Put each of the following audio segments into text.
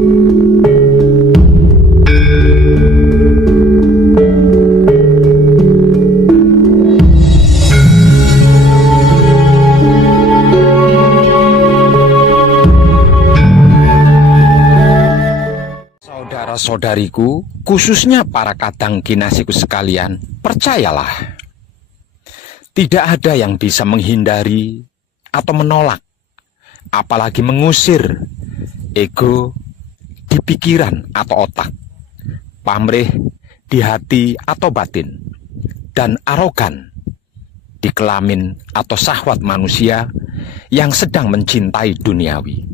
Saudara-saudariku, khususnya para kadang kinasiku sekalian, percayalah, tidak ada yang bisa menghindari atau menolak, apalagi mengusir ego di pikiran atau otak, pamrih di hati atau batin, dan arogan di kelamin atau syahwat manusia yang sedang mencintai duniawi.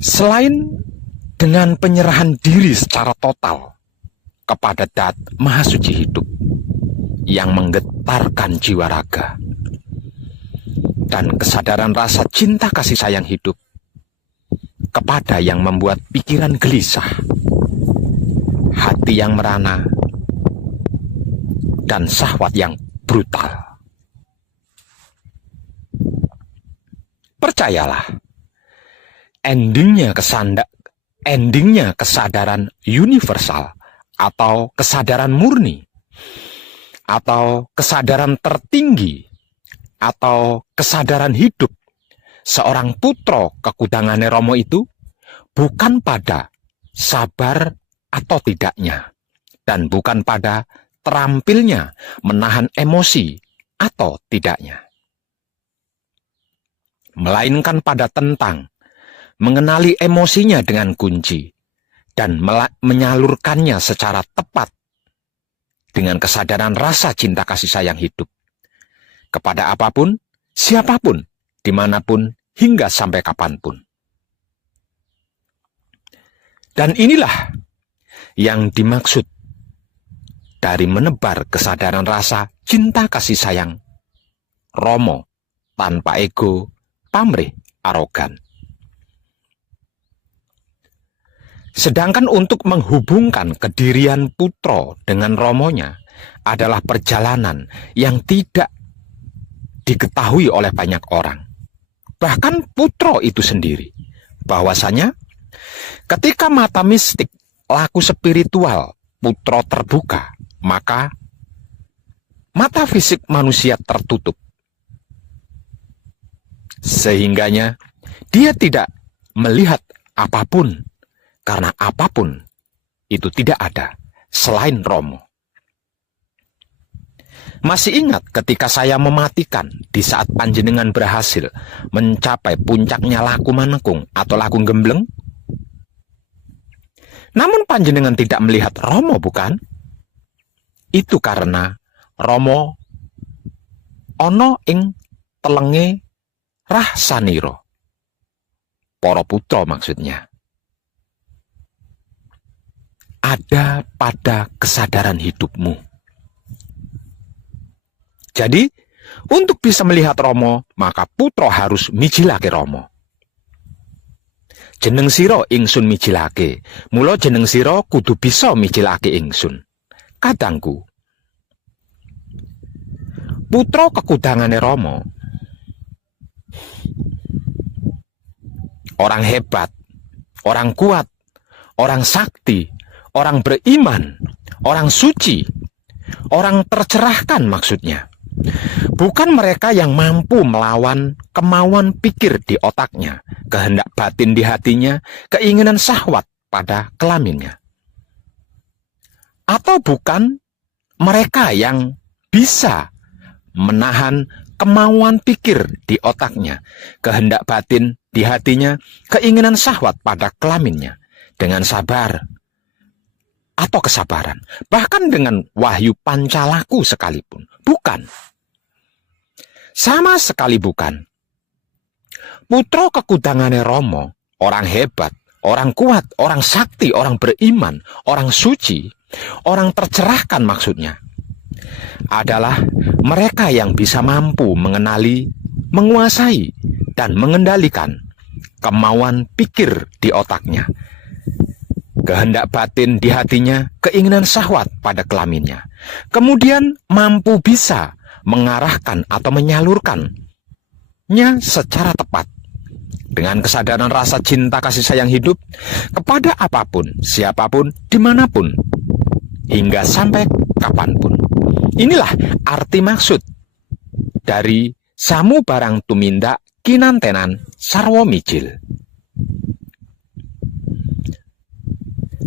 Selain dengan penyerahan diri secara total kepada Dat Maha Suci Hidup yang menggetarkan jiwa raga, dan kesadaran rasa cinta kasih sayang hidup kepada yang membuat pikiran gelisah, hati yang merana, dan syahwat yang brutal. Percayalah, endingnya kesadaran universal atau kesadaran murni atau kesadaran tertinggi atau kesadaran hidup seorang putro kekudangane Romo itu bukan pada sabar atau tidaknya, dan bukan pada terampilnya menahan emosi atau tidaknya, melainkan pada tentang mengenali emosinya dengan kunci dan menyalurkannya secara tepat dengan kesadaran rasa cinta kasih sayang hidup kepada apapun, siapapun, dimanapun, hingga sampai kapanpun. Dan inilah yang dimaksud dari menebar kesadaran rasa cinta kasih sayang Romo tanpa ego, pamrih, arogan. Sedangkan untuk menghubungkan kedirian putro dengan romonya adalah perjalanan yang tidak diketahui oleh banyak orang. Bahkan putro itu sendiri, bahwasanya ketika mata mistik laku spiritual putro terbuka, maka mata fisik manusia tertutup. Sehingganya dia tidak melihat apapun, karena apapun itu tidak ada selain Romo. Masih ingat ketika saya mematikan di saat panjenengan berhasil mencapai puncaknya laku manekung atau laku gembleng? Namun panjenengan tidak melihat Romo, bukan? Itu karena Romo ono ing telenge rah saniro. Para putra maksudnya. Ada pada kesadaran hidupmu. Jadi, untuk bisa melihat Romo, maka putro harus mijilake Romo. Jeneng sira ingsun mijilake, mula jeneng sira kudu bisa mijilake ingsun. Kadangku, putro kekudangane Romo, orang hebat, orang kuat, orang sakti, orang beriman, orang suci, orang tercerahkan maksudnya. Bukan mereka yang mampu melawan kemauan pikir di otaknya, kehendak batin di hatinya, keinginan syahwat pada kelaminnya. Atau bukan mereka yang bisa menahan kemauan pikir di otaknya, kehendak batin di hatinya, keinginan syahwat pada kelaminnya, dengan sabar atau kesabaran, bahkan dengan wahyu pancalaku sekalipun. Bukan. Sama sekali bukan. Putro kekudangane Romo, orang hebat, orang kuat, orang sakti, orang beriman, orang suci, orang tercerahkan maksudnya, adalah mereka yang bisa mampu mengenali, menguasai, dan mengendalikan kemauan pikir di otaknya, kehendak batin di hatinya, keinginan syahwat pada kelaminnya. Kemudian mampu bisa mengarahkan atau menyalurkannya secara tepat dengan kesadaran rasa cinta kasih sayang hidup kepada apapun, siapapun, dimanapun, hingga sampai kapanpun. Inilah arti maksud dari samu barang tumindak kinantenan sarwa mijil.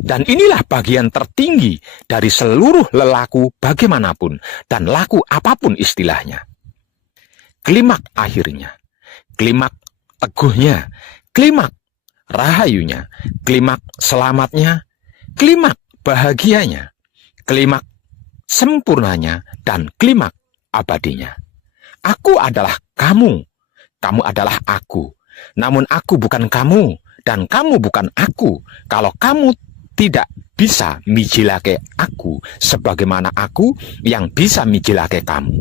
Dan inilah bagian tertinggi dari seluruh lelaku bagaimanapun dan laku apapun istilahnya. Klimak akhirnya, klimak teguhnya, klimak rahayunya, klimak selamatnya, klimak bahagianya, klimak sempurnanya, dan klimak abadinya. Aku adalah kamu, kamu adalah aku. Namun aku bukan kamu, dan kamu bukan aku. Kalau kamu tidak bisa mijilake aku sebagaimana aku yang bisa mijilake kamu.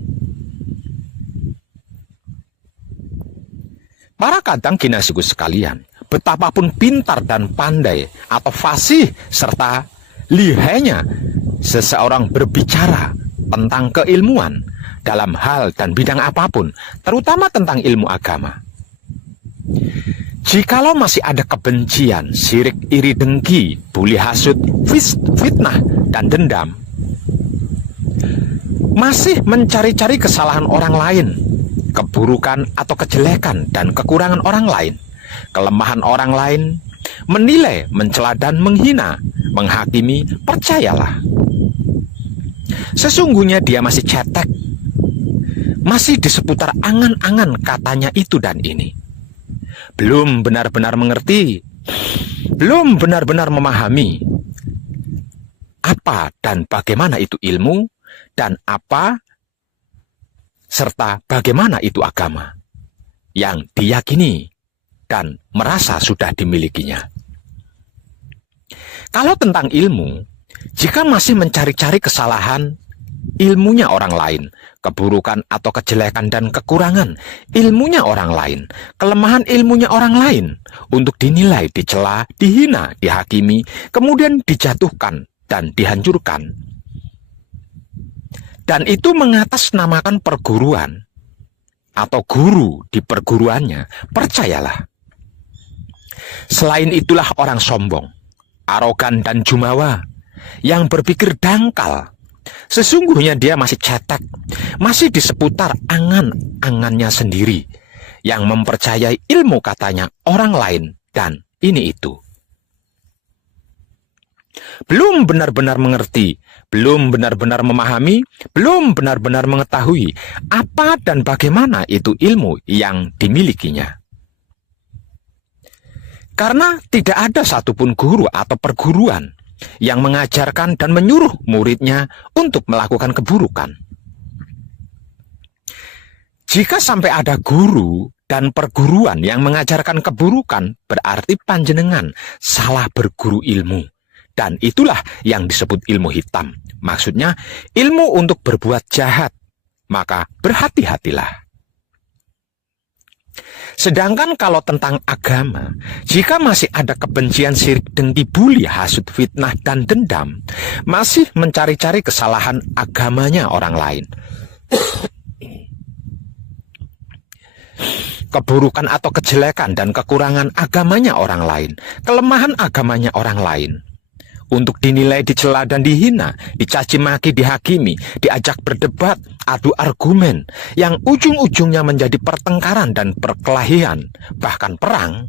Para kadang kinasiku sekalian, betapapun pintar dan pandai atau fasih serta lihainya seseorang berbicara tentang keilmuan dalam hal dan bidang apapun, terutama tentang ilmu agama, jikalau masih ada kebencian, sirik, iri, dengki, buli, hasut, fitnah, dan dendam, masih mencari-cari kesalahan orang lain, keburukan atau kejelekan dan kekurangan orang lain, kelemahan orang lain, menilai, mencela, dan menghina, menghakimi, percayalah, sesungguhnya dia masih cetek, masih di seputar angan-angan katanya itu dan ini. Belum benar-benar mengerti, belum benar-benar memahami apa dan bagaimana itu ilmu, dan apa serta bagaimana itu agama yang diyakini dan merasa sudah dimilikinya. Kalau tentang ilmu, jika masih mencari-cari kesalahan ilmunya orang lain, keburukan atau kejelekan dan kekurangan ilmunya orang lain, kelemahan ilmunya orang lain, untuk dinilai, dicela, dihina, dihakimi, kemudian dijatuhkan dan dihancurkan, dan itu mengatasnamakan perguruan atau guru di perguruannya, percayalah, selain itulah orang sombong, arogan, dan jumawa yang berpikir dangkal. Sesungguhnya dia masih cetek, masih di seputar angan-angannya sendiri, yang mempercayai ilmu katanya orang lain dan ini itu. Belum benar-benar mengerti, belum benar-benar memahami, belum benar-benar mengetahui apa dan bagaimana itu ilmu yang dimilikinya. Karena tidak ada satupun guru atau perguruan yang mengajarkan dan menyuruh muridnya untuk melakukan keburukan. Jika sampai ada guru dan perguruan yang mengajarkan keburukan, berarti panjenengan salah berguru ilmu. Dan itulah yang disebut ilmu hitam. Maksudnya ilmu untuk berbuat jahat. Maka berhati-hatilah. Sedangkan kalau tentang agama, jika masih ada kebencian, sirik, dengki, buli, hasut, fitnah, dan dendam, masih mencari-cari kesalahan agamanya orang lain, keburukan atau kejelekan dan kekurangan agamanya orang lain, kelemahan agamanya orang lain, untuk dinilai, dicela, dan dihina, dicaci maki, dihakimi, diajak berdebat, adu argumen, yang ujung-ujungnya menjadi pertengkaran dan perkelahian, bahkan perang,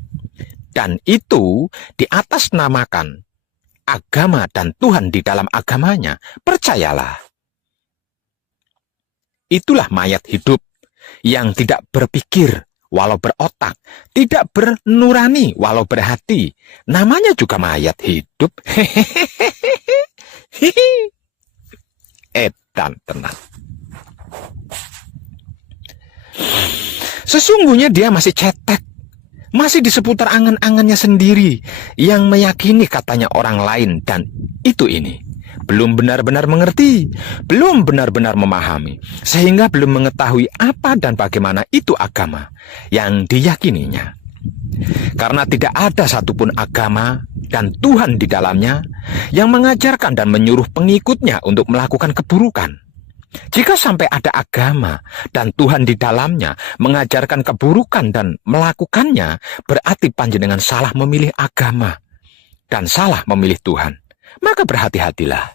dan itu diatasnamakan agama dan Tuhan di dalam agamanya, percayalah. Itulah mayat hidup yang tidak berpikir walau berotak, tidak bernurani walau berhati. Namanya juga mayat hidup. Edan tenang. Sesungguhnya dia masih cetek, masih di seputar angan-angannya sendiri, yang meyakini katanya orang lain dan itu ini. Belum benar-benar mengerti, belum benar-benar memahami, sehingga belum mengetahui apa dan bagaimana itu agama yang diyakininya. Karena tidak ada satupun agama dan Tuhan di dalamnya yang mengajarkan dan menyuruh pengikutnya untuk melakukan keburukan. Jika sampai ada agama dan Tuhan di dalamnya mengajarkan keburukan dan melakukannya, berarti panjenengan salah memilih agama dan salah memilih Tuhan. Maka berhati-hatilah.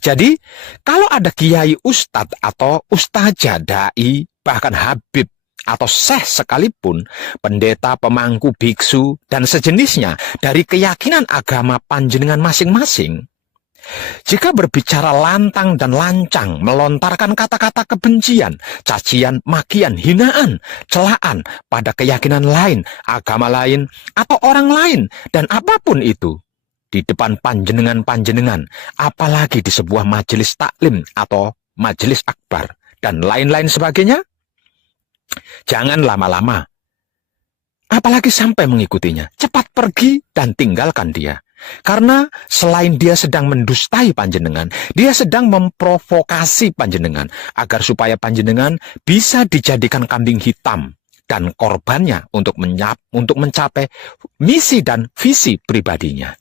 Jadi, kalau ada kiai ustadz atau ustazah, dai, bahkan habib atau syekh sekalipun, pendeta, pemangku, biksu, dan sejenisnya dari keyakinan agama panjenengan masing-masing, jika berbicara lantang dan lancang, melontarkan kata-kata kebencian, cacian, makian, hinaan, celaan pada keyakinan lain, agama lain, atau orang lain, dan apapun itu, di depan panjenengan-panjenengan, apalagi di sebuah majelis taklim atau majelis akbar, dan lain-lain sebagainya, jangan lama-lama, apalagi sampai mengikutinya. Cepat pergi dan tinggalkan dia. Karena selain dia sedang mendustai panjenengan, dia sedang memprovokasi panjenengan agar supaya panjenengan bisa dijadikan kambing hitam dan korbannya untuk mencapai misi dan visi pribadinya.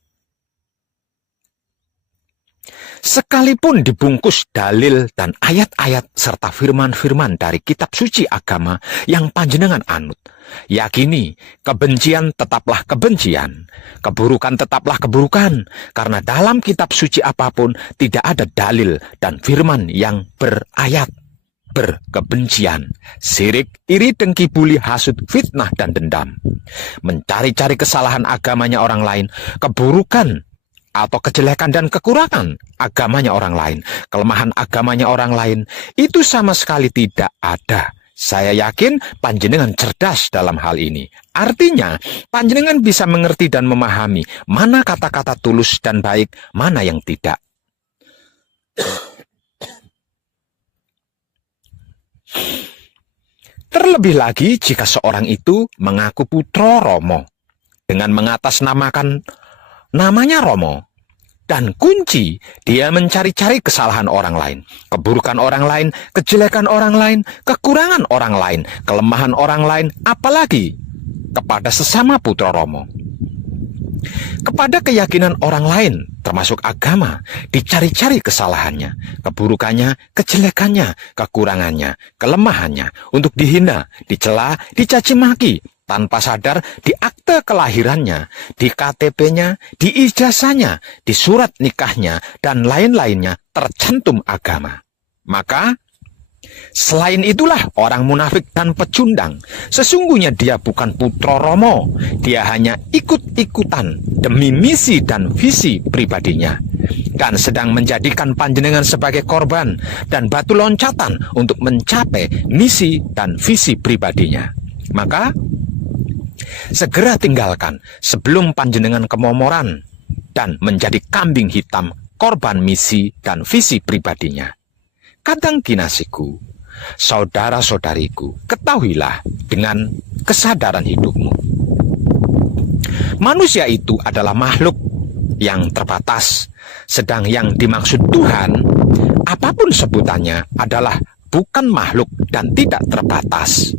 Sekalipun dibungkus dalil dan ayat-ayat serta firman-firman dari kitab suci agama yang panjenengan anut, yakini kebencian tetaplah kebencian, keburukan tetaplah keburukan, karena dalam kitab suci apapun tidak ada dalil dan firman yang berayat berkebencian, sirik, iri, dengki, buli, hasut, fitnah, dan dendam, mencari-cari kesalahan agamanya orang lain, keburukan atau kejelekan dan kekurangan agamanya orang lain, kelemahan agamanya orang lain, itu sama sekali tidak ada. Saya yakin panjenengan cerdas dalam hal ini. Artinya, panjenengan bisa mengerti dan memahami mana kata-kata tulus dan baik, mana yang tidak. Terlebih lagi jika seorang itu mengaku putra Romo dengan mengatasnamakan namanya Romo, dan kunci dia mencari-cari kesalahan orang lain, keburukan orang lain, kejelekan orang lain, kekurangan orang lain, kelemahan orang lain, apalagi kepada sesama putra Romo. Kepada keyakinan orang lain, termasuk agama, dicari-cari kesalahannya, keburukannya, kejelekannya, kekurangannya, kelemahannya, untuk dihina, dicela, dicaci maki, tanpa sadar di akte kelahirannya, di KTP-nya, di ijazahnya, di surat nikahnya, dan lain-lainnya tercantum agama. Maka, selain itulah orang munafik dan pecundang. Sesungguhnya dia bukan putra Romo. Dia hanya ikut-ikutan demi misi dan visi pribadinya, dan sedang menjadikan panjenengan sebagai korban dan batu loncatan untuk mencapai misi dan visi pribadinya. Maka, segera tinggalkan sebelum panjenengan kemomoran dan menjadi kambing hitam korban misi dan visi pribadinya. Kadang kinasiku, saudara-saudariku, ketahuilah dengan kesadaran hidupmu. Manusia itu adalah makhluk yang terbatas, sedang yang dimaksud Tuhan, apapun sebutannya, adalah bukan makhluk dan tidak terbatas.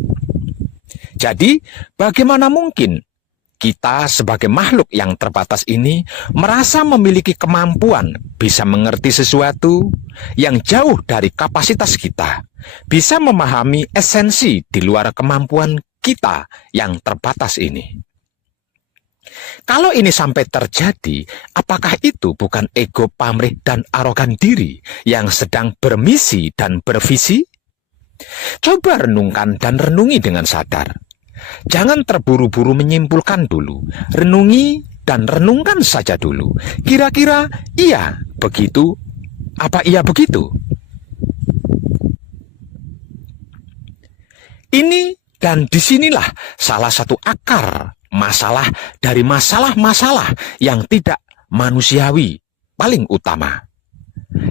Jadi, bagaimana mungkin kita sebagai makhluk yang terbatas ini merasa memiliki kemampuan bisa mengerti sesuatu yang jauh dari kapasitas kita, bisa memahami esensi di luar kemampuan kita yang terbatas ini? Kalau ini sampai terjadi, apakah itu bukan ego pamrih dan arogan diri yang sedang bermisi dan bervisi? Coba renungkan dan renungi dengan sadar. Jangan terburu-buru menyimpulkan dulu. Renungi dan renungkan saja dulu. Kira-kira iya begitu? Apa iya begitu? Ini dan disinilah salah satu akar masalah dari masalah-masalah yang tidak manusiawi paling utama,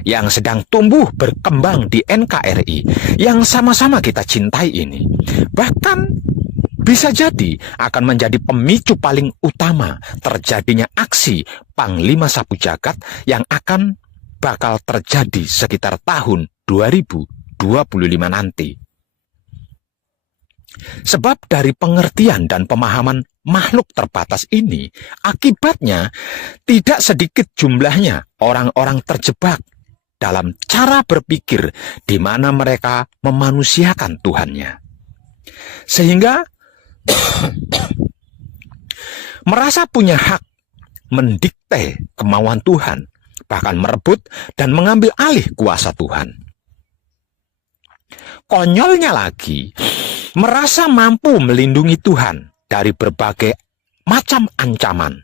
yang sedang tumbuh berkembang di NKRI, yang sama-sama kita cintai ini. Bahkan bisa jadi akan menjadi pemicu paling utama terjadinya aksi Panglima Sapu Jagat yang bakal terjadi sekitar tahun 2025 nanti. Sebab dari pengertian dan pemahaman makhluk terbatas ini, akibatnya tidak sedikit jumlahnya orang-orang terjebak dalam cara berpikir di mana mereka memanusiakan Tuhannya. Sehingga merasa punya hak mendikte kemauan Tuhan, bahkan merebut dan mengambil alih kuasa Tuhan. Konyolnya lagi, merasa mampu melindungi Tuhan dari berbagai macam ancaman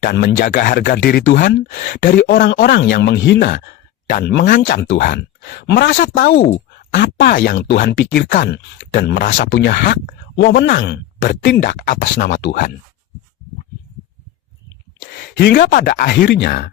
dan menjaga harga diri Tuhan dari orang-orang yang menghina dan mengancam Tuhan. Merasa tahu apa yang Tuhan pikirkan dan merasa punya hak wewenang bertindak atas nama Tuhan. Hingga pada akhirnya,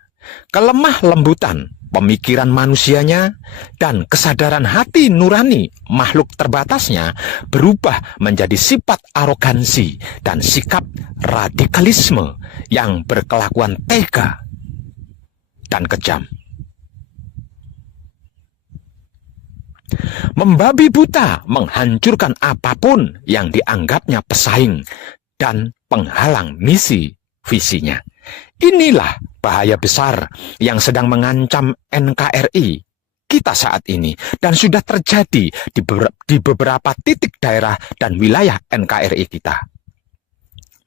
kelemah lembutan pemikiran manusianya dan kesadaran hati nurani makhluk terbatasnya berubah menjadi sifat arogansi dan sikap radikalisme yang berkelakuan tega dan kejam. Membabi buta menghancurkan apapun yang dianggapnya pesaing dan penghalang misi visinya. Inilah bahaya besar yang sedang mengancam NKRI kita saat ini dan sudah terjadi di beberapa titik daerah dan wilayah NKRI kita.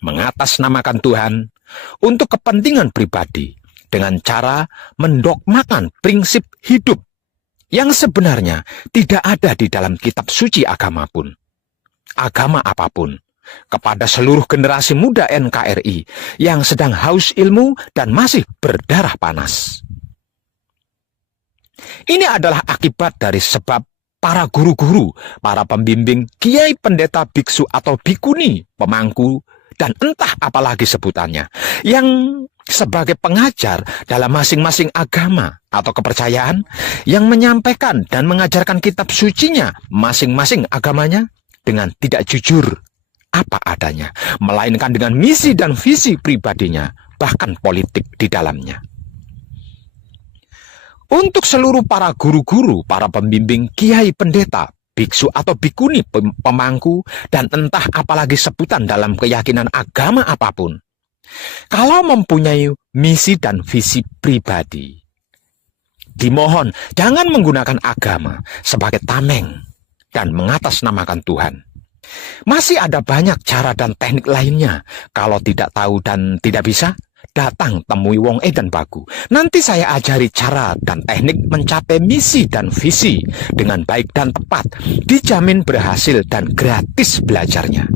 Mengatasnamakan Tuhan untuk kepentingan pribadi dengan cara mendogmakan prinsip hidup yang sebenarnya tidak ada di dalam kitab suci agama apapun. Kepada seluruh generasi muda NKRI yang sedang haus ilmu dan masih berdarah panas. Ini adalah akibat dari sebab para guru-guru, para pembimbing, kiai, pendeta, biksu atau bikuni, pemangku, dan entah apalagi sebutannya, yang sebagai pengajar dalam masing-masing agama atau kepercayaan, yang menyampaikan dan mengajarkan kitab sucinya masing-masing agamanya dengan tidak jujur apa adanya, melainkan dengan misi dan visi pribadinya, bahkan politik di dalamnya. Untuk seluruh para guru-guru, para pembimbing, kiai, pendeta, biksu atau bikuni, pemangku, dan entah apalagi sebutan dalam keyakinan agama apapun, kalau mempunyai misi dan visi pribadi, dimohon jangan menggunakan agama sebagai tameng dan mengatasnamakan Tuhan. Masih ada banyak cara dan teknik lainnya. Kalau tidak tahu dan tidak bisa, datang temui Wong Edan Bagu. Nanti saya ajari cara dan teknik mencapai misi dan visi dengan baik dan tepat. Dijamin berhasil dan gratis belajarnya.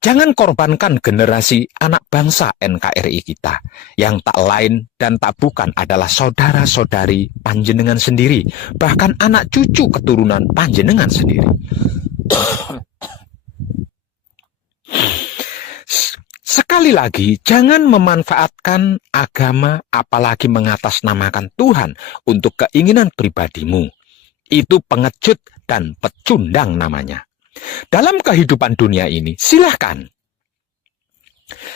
Jangan korbankan generasi anak bangsa NKRI kita yang tak lain dan tak bukan adalah saudara-saudari panjenengan sendiri, bahkan anak cucu keturunan panjenengan sendiri. Sekali lagi, jangan memanfaatkan agama apalagi mengatasnamakan Tuhan untuk keinginan pribadimu. Itu pengecut dan pecundang namanya. Dalam kehidupan dunia ini, silahkan.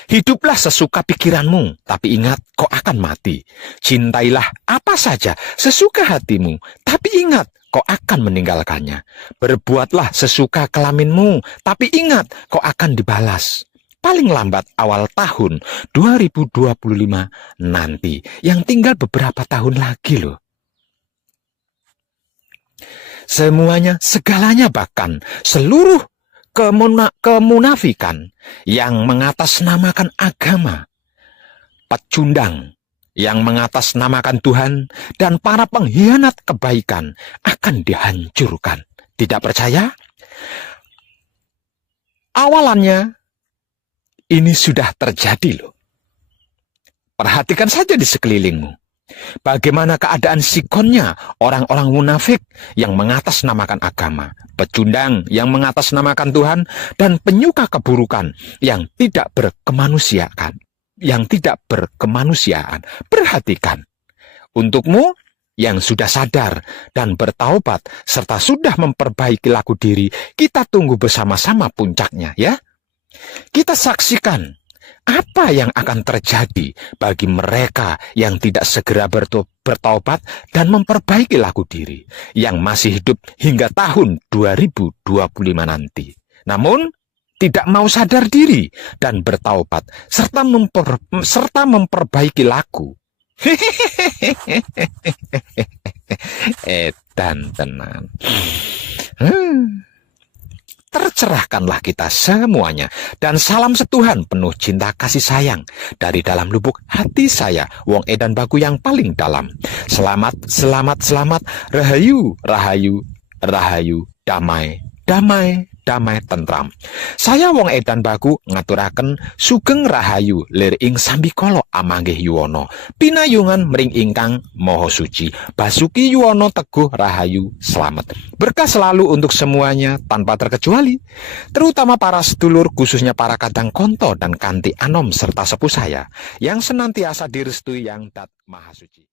Hiduplah sesuka pikiranmu, tapi ingat kau akan mati. Cintailah apa saja sesuka hatimu, tapi ingat kau akan meninggalkannya. Berbuatlah sesuka kelaminmu, tapi ingat kau akan dibalas. Paling lambat awal tahun 2025 nanti, yang tinggal beberapa tahun lagi loh. Semuanya, segalanya, bahkan seluruh kemunafikan yang mengatasnamakan agama, pecundang yang mengatasnamakan Tuhan, dan para pengkhianat kebaikan akan dihancurkan. Tidak percaya? Awalannya ini sudah terjadi loh. Perhatikan saja di sekelilingmu. Bagaimana keadaan sikonnya orang-orang munafik yang mengatasnamakan agama, pecundang yang mengatasnamakan Tuhan, dan penyuka keburukan yang tidak berkemanusiaan. Perhatikan. Untukmu yang sudah sadar dan bertaubat serta sudah memperbaiki laku diri, kita tunggu bersama-sama puncaknya ya. Kita saksikan apa yang akan terjadi bagi mereka yang tidak segera bertaubat dan memperbaiki laku diri, yang masih hidup hingga tahun 2025 nanti. Namun, tidak mau sadar diri dan bertaubat serta memperbaiki laku. Edan tenan. Hmm. Tercerahkanlah kita semuanya, dan salam setuhan penuh cinta kasih sayang dari dalam lubuk hati saya, wong edan baku yang paling dalam. Selamat, selamat, selamat, rahayu, rahayu, rahayu, damai, damai, damai tentram. Saya wong edan baku ngaturaken sugeng rahayu lir ing sambikala amanggih yuwana, pinayungan mring ingkang maha suci. Basuki yuwana teguh rahayu slamet. Berkah selalu untuk semuanya tanpa terkecuali, terutama para sedulur, khususnya para kadang konto dan kanti anom serta sepuh saya yang senantiasa direstui yang dat maha suci.